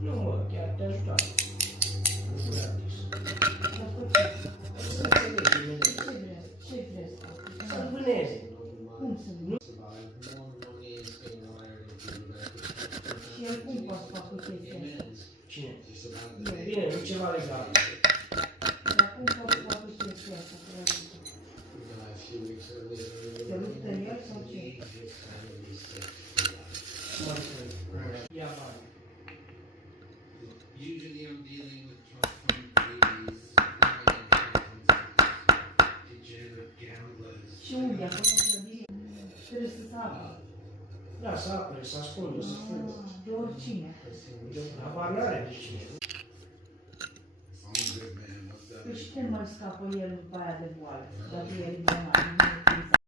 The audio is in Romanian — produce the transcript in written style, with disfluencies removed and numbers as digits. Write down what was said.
Nu, mă, chiar te ajută. Nu gratis. Să înțelegi imediat. Ce vrei să fac? Să-l vâneze. Cum să nu? Și el cum poate să facă chestia asta? Cine? Bine, nu ceva legal. Dar cum poate să facă chestia asta? Te luptă el sau ce? Ia bani. Usually I'm dealing with trust fund babies, degenerate gamblers. Și unde? Acolo în clădire? Trebuie să sapă. Da, să apere, să ascundă, să fugă. De oricine. Habar n-are de cine. I'm good, man. What's up? Păi și când mai scapă el după aia de boală? Dacă el e mai